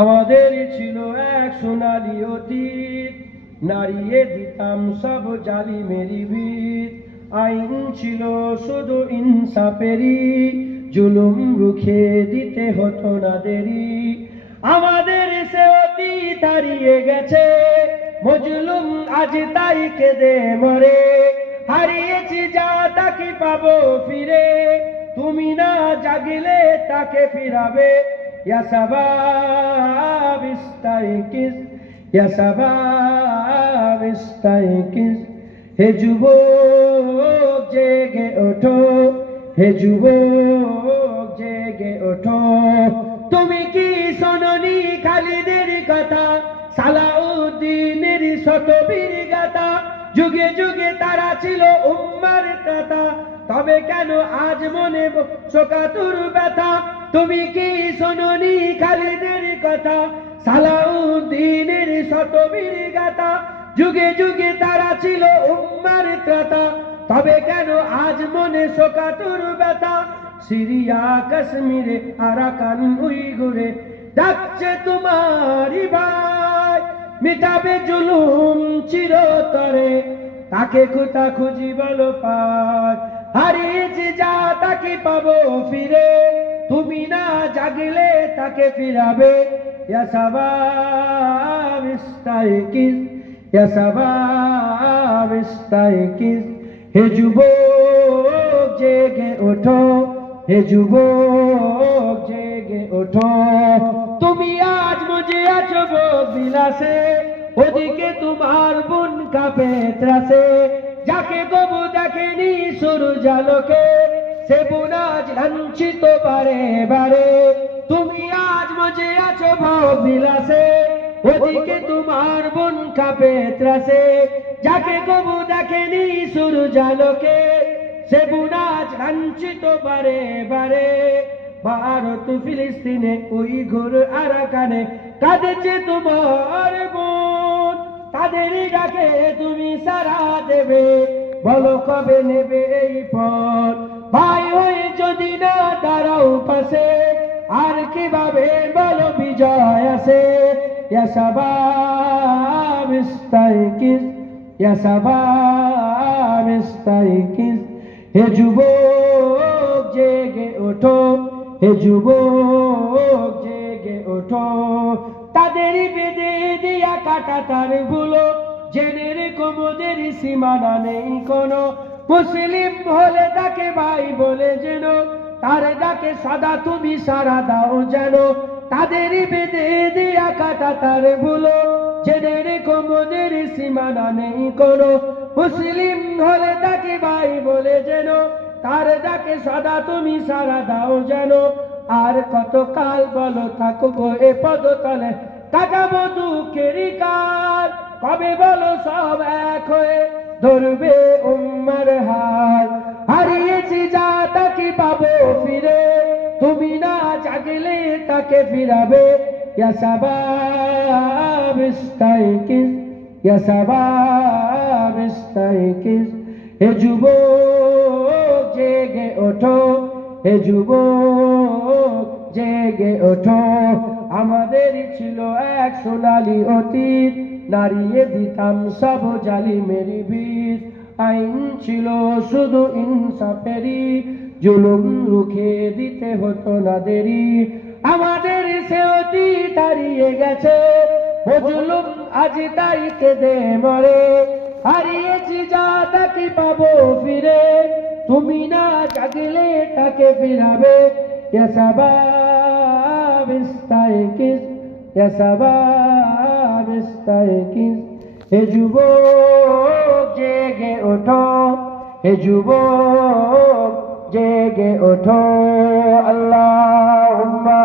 আমাদের ছিল এক সোনালী অতীত, নাড়িয়ে দিতাম সব জালিমেরই ভিত। আইন ছিল শুধু ইনসাফেরই, জুলুম রুখে দিতে হতো না দেরি। আমাদের সে অতীত হারিয়ে গেছে, মজলুম আজ তাই কেঁদে মরে। হারিয়েছি যা তাকে পাবো ফিরে, তুমি না জাগলে তাকে ফিরাবে। ইয়া শাবাব ইস্তাইকিজ, ইয়া শাবাব ইস্তাইকিজ, হে যুবক জেগে ওঠো, হে যুবক জেগে ওঠো। তুমি কি শোনোনি খালিদের কথা, সালাউদ্দিনের শতবীর গাথা? যুগে যুগে তারা ছিল উম্মার ত্রাতা, তবে কেন আজ মনে শোকাতুর ব্যথা? তুমি কি শোনোনি খালিদের কথা, সালাউদ্দিনের শতবীর গাথা? যুগে যুগে তারা ছিল উম্মার ত্রাতা, তবে কেন আজ মনে শোকাতুর ব্যথা? সিরিয়া কাশ্মীরে আরাকান উইগুরে ডাকছে তোমারই ভাই, মিটাবে জুলুম চিরতরে, তাকে কোথা খুঁজি বলো পায়। হারিয়েছি যা তাকে পাবো ফিরে, তুমি না জাগলে তাকে ফিরাবে। ইয়া শাবাব ইস্তাইকিজ, ইয়া শাবাব ইস্তাইকিজ, হে যুবক জেগে ওঠো, হে যুবক জেগে ওঠো। তুমি আজ মজে আছো বিলাসে, ওদিকে তোমার বোন কাঁপে ত্রাসে। যাকে কবু দেখেনি সূর্যালোকে, সে বোন আজ লাঞ্ছিত বারে বারে। তুমি আজ মজে আছো বিলাসে, ওদিকে তোমার বোন কাঁপে ত্রাসে। যাকে কবু দেখেনি সূর্যালোকে, সে বোন আজ লাঞ্ছিত বারে বারে। ভারত ফিলিস্তিনে উইঘুর আরাকানে কাঁদেছে তোমার বোন, তাদের ডাকে তুমি সাড়া দেবে, বলো কবে নেবে এই পথ? ভাই হয়ে যদি না দাঁড়াও পাশে, আর কিভাবে বলো বিজয় আসে? ইয়া শাবাব ইস্তাইকিজ, ইয়া শাবাব ইস্তাইকিজ, হে যুবক জেগে ওঠো, হে যুবক জেগে ওঠো। তাদের বেঁধে দিয়া কাটা তার গুলো, জেনে রেখো মোদের সীমানা নেই কোনো। মুসলিম হলে তাকে ভাই বলে যেন, তার ডাকে সদা তুমি সাড়া দাও যেন। তাদের বেঁধে দিয়া কাটা তার গুলো, জেনে রেখো মোদের সীমানা নেই কোনো। মুসলিম হলে তাকে ভাই বলে যেন, তার ডাকে সদা তুমি সাড়া দাও যেন। আর কত কাল বলো থাকবো এ পদতলে, কাটাবো দুঃখেরই কাল। কবে বলো সব এক হয়ে ধরবে উম্মার হাল? হারিয়েছি যা তাকে পাবো ফিরে, তুমি না জাগলে তাকে ফিরাবে। ইয়া শাবাব ইস্তাইকিজ, ইয়া শাবাব ইস্তাইকিজ, হে যুবক জেগে ওঠো, হে যুবক জেগে ওঠো। আমাদের ছিল এক সোনালী অতীত, নাড়িয়ে দিতাম সব জালিমেরই ভিত। আইন ছিল শুধু ইনসাফেরই, জুলুম রুখে দিতে হতো না দেরি। আমাদের সে অতীত হারিয়ে গেছে, মজলুম আজ তাই কেঁদে মরে। হারিয়েছি যা তাকে পাবো ফিরে, তুমি না জাগলে তাকে ফিরাবে। ইয়া শাবাব ইস্তাইকিজ, ইয়া শাবাব ইস্তাইকিজ, হে যুবক জেগে ওঠো, হে যুবক জেগে ওঠো। আল্লাহুম্মা